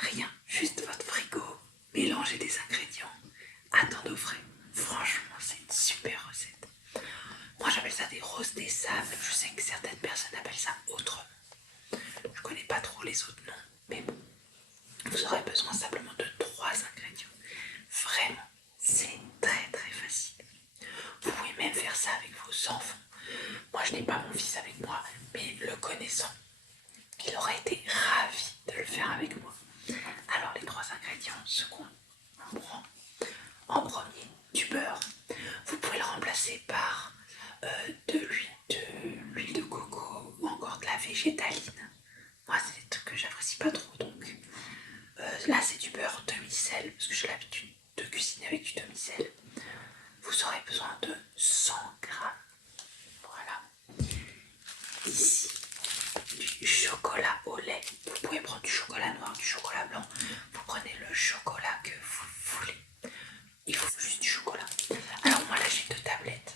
Rien, juste votre frigo, mélangez des ingrédients, attendez au frais. Franchement, c'est une super recette. Moi j'appelle ça des roses des sables, je sais que certaines personnes appellent ça autrement. Je connais pas trop les autres noms, mais bon. Vous aurez besoin simplement de 3 ingrédients. Vraiment, c'est très facile. Vous pouvez même faire ça avec vos enfants. Moi je n'ai pas mon fils avec moi, mais le connaissant, il aurait été ravi de le faire avec moi. Alors les 3 ingrédients, ce qu'on prend en premier, du beurre. Vous pouvez le remplacer par de l'huile de coco ou encore de la végétaline. Moi c'est des trucs que j'apprécie pas trop, donc là c'est du beurre demi-sel parce que j'ai l'habitude de cuisiner avec du demi-sel. Vous aurez besoin de 100 grammes. Voilà. Ici, du chocolat au lait. Vous pouvez prendre du chocolat noir, du chocolat blanc. Vous prenez le chocolat que vous voulez. Il faut juste du chocolat. Alors moi là j'ai 2 tablettes.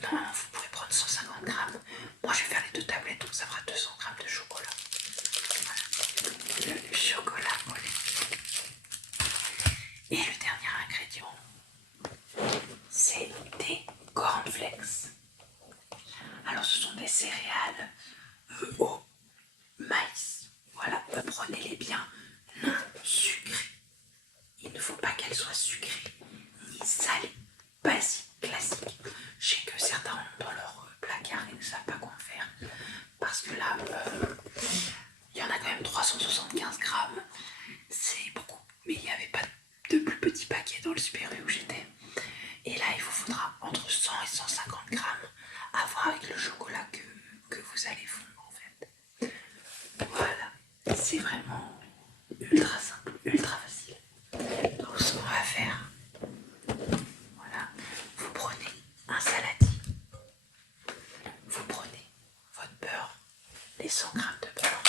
Normalement vous pouvez prendre 150 grammes. Moi je vais faire les 2 tablettes, donc ça fera 200 grammes de chocolat. Voilà. Le chocolat au lait. Et le dernier ingrédient, c'est des cornflakes. Alors ce sont des céréales au maïs. Voilà, prenez-les bien non sucrées. Il ne faut pas qu'elles soient sucrées ni salées, basiques, classiques. Je sais que certains ont dans leur placard et ne savent pas quoi en faire. Parce que là, il y en a quand même 375 grammes. C'est beaucoup, mais il n'y avait pas de plus petits paquets dans le Super U où j'étais. Et là, il vous faudra entre 100 et 150 grammes à voir avec le chocolat que vous allez fondre en fait. Voilà, c'est vraiment ultra simple, ultra facile. Donc ce qu'on va faire, voilà, vous prenez un saladier, vous prenez votre beurre, les 100 grammes de beurre.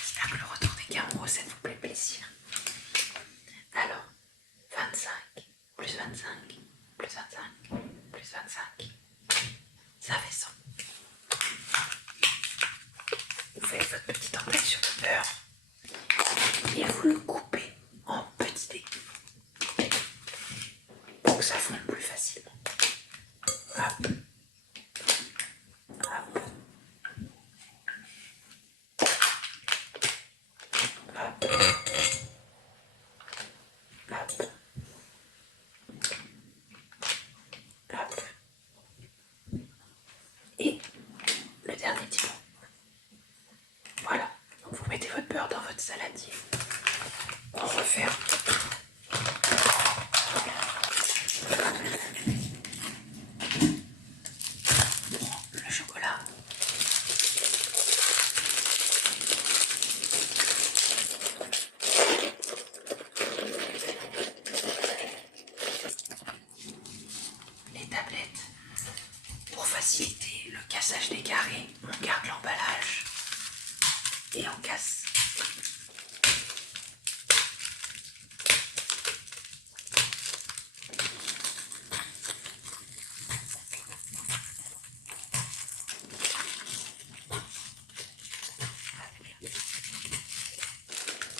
J'espère que le retour des Caro recette vous plaît plaisir. Alors, 25, plus 25, plus 25, plus 25, ça fait 100. Vous faites votre petite entaille sur le beurre et vous le coupez en petits dés pour que ça fonde plus facilement. Hop. Hop. Hop. Hop. Hop. Et le dernier petit bout. Voilà. Donc vous mettez votre beurre dans votre saladier. On referme. On prend le chocolat. Les tablettes. Pour faciliter le cassage des carrés, on garde l'emballage et on casse.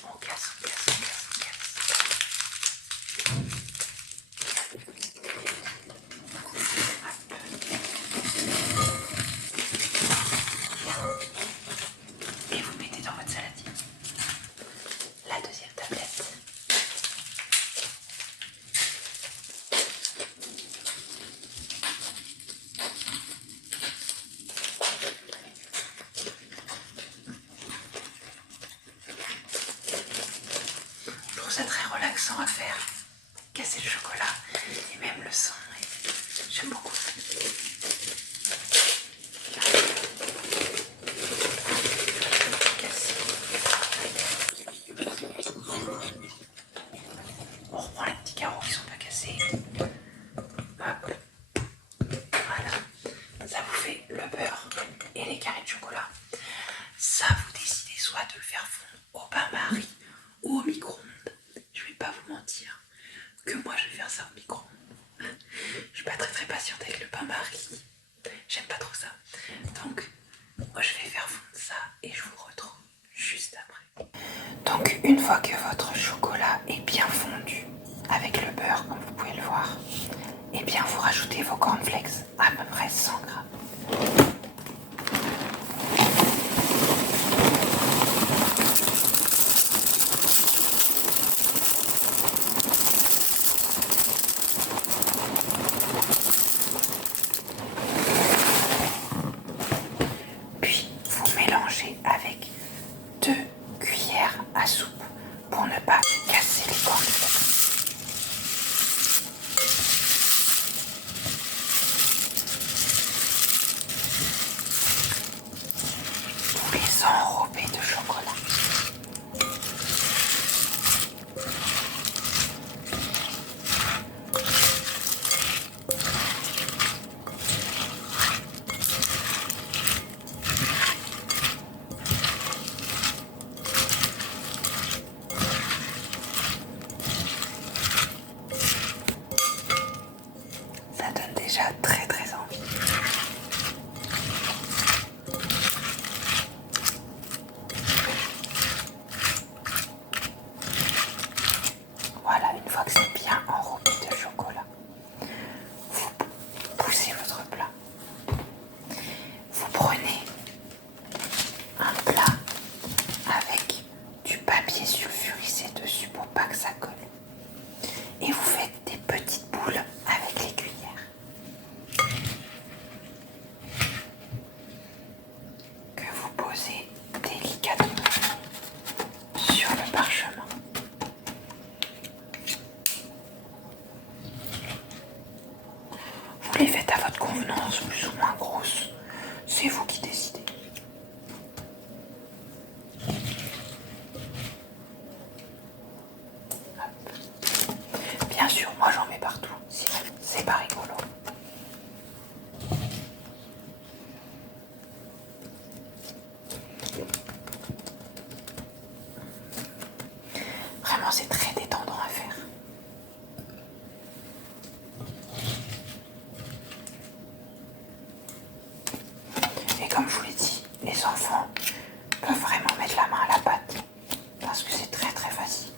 On casse, on casse, on casse, on casse. Et vous mettez dans votre saladier. La deuxième tablette. Je trouve ça très relaxant à faire. Casser le chocolat et même le son. J'aime beaucoup. On reprend les petits carreaux qui sont pas cassés. Hop. Voilà. Ça vous fait le beurre et les carrés de chocolat. Ça, vous décidez soit de le faire fondre au bain-marie ou au micro-ondes. Je vais pas vous mentir que moi je vais faire ça au micro-ondes. Je suis pas très patiente avec le bain-marie. J'aime pas trop ça. Donc Moi je vais faire fondre ça et je vous retrouve juste après. Donc une fois que votre chocolat est bien fondu avec le beurre comme vous pouvez le voir, et bien vous rajoutez vos cornflakes à peu près 100 grammes. Puis vous mélangez avec 2 cuillères à soupe pour ne pas casser les cornflakes. Vous les enrobez de chocolat. Ça donne déjà très très envie. Voilà, une fois que c'est bien enrobé de chocolat, vous poussez votre plat. Vous prenez un plat avec du papier sulfurisé dessus pour pas que ça colle. Et vous faites des petites boules avec les cuillères que vous posez délicatement sur le parchemin. Vous les faites à votre convenance, plus ou moins grosses. C'est vous qui décidez. Hop. Bien sûr, moi j'en mets partout, sinon c'est pas rigolo. Vraiment, c'est très détendant à faire. Et comme je vous l'ai dit, les enfants peuvent vraiment mettre la main à la pâte parce que c'est très très facile.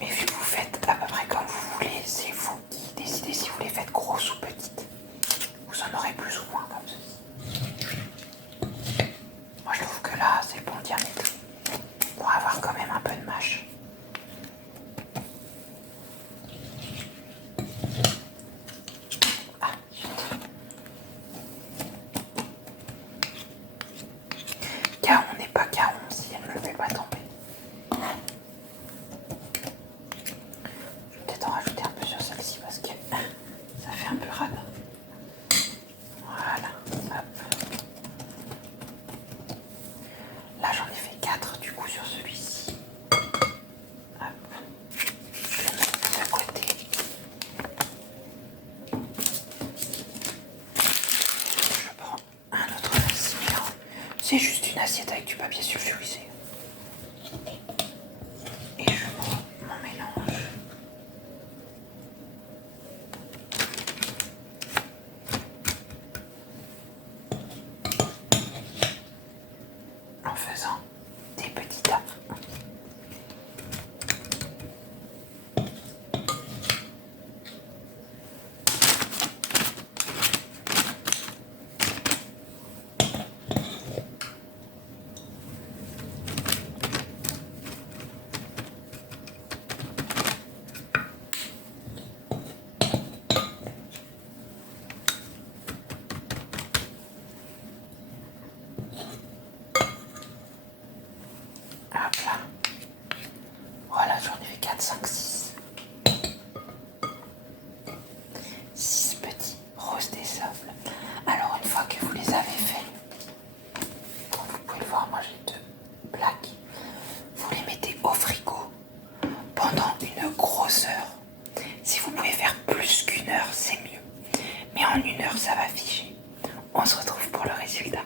Mais vu que vous faites à peu près comme vous voulez, c'est vous qui décidez si vous les faites grosses ou petites. Vous en aurez plus ou moins comme ceci. Moi je trouve que là c'est le bon diamètre pour avoir quand même un peu de mâche. Ah, car on n'est pas caron si elle ne le fait pas tomber. Je vais peut-être en rajouter un peu sur celle-ci parce que ça fait un peu rade. Voilà, hop. Là j'en ai fait 4 du coup sur celui-ci. Hop. Je le mets de côté. Je prends un autre récipient. C'est juste une assiette avec du papier sulfurisé. Et je prends mon mélange. En faisant des petits tas. Hop là. Voilà, j'en ai fait 4, 5, 6. 6 petits roses des sables. Alors une fois que vous les avez faits, comme vous pouvez le voir, moi j'ai 2 plaques. Vous les mettez au frigo pendant une grosse heure. Si vous pouvez faire plus qu'1 heure, c'est mieux. Mais en 1 heure, ça va figer. On se retrouve pour le résultat.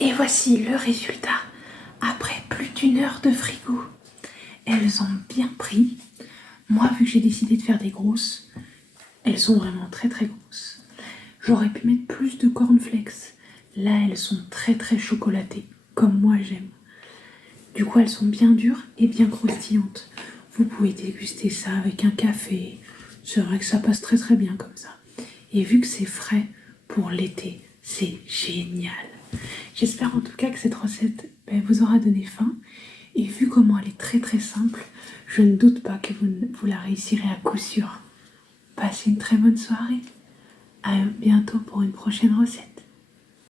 Et voici le résultat après plus d'1 heure de frigo. Elles ont bien pris. Moi, vu que j'ai décidé de faire des grosses, elles sont vraiment très très grosses. J'aurais pu mettre plus de cornflakes. Là, elles sont très très chocolatées, comme moi j'aime. Du coup, elles sont bien dures et bien croustillantes. Vous pouvez déguster ça avec un café. C'est vrai que ça passe très très bien comme ça. Et vu que c'est frais pour l'été, c'est génial. J'espère en tout cas que cette recette vous aura donné faim. Et vu comment elle est très très simple, je ne doute pas que vous la réussirez à coup sûr. Passez une très bonne soirée. À bientôt pour une prochaine recette.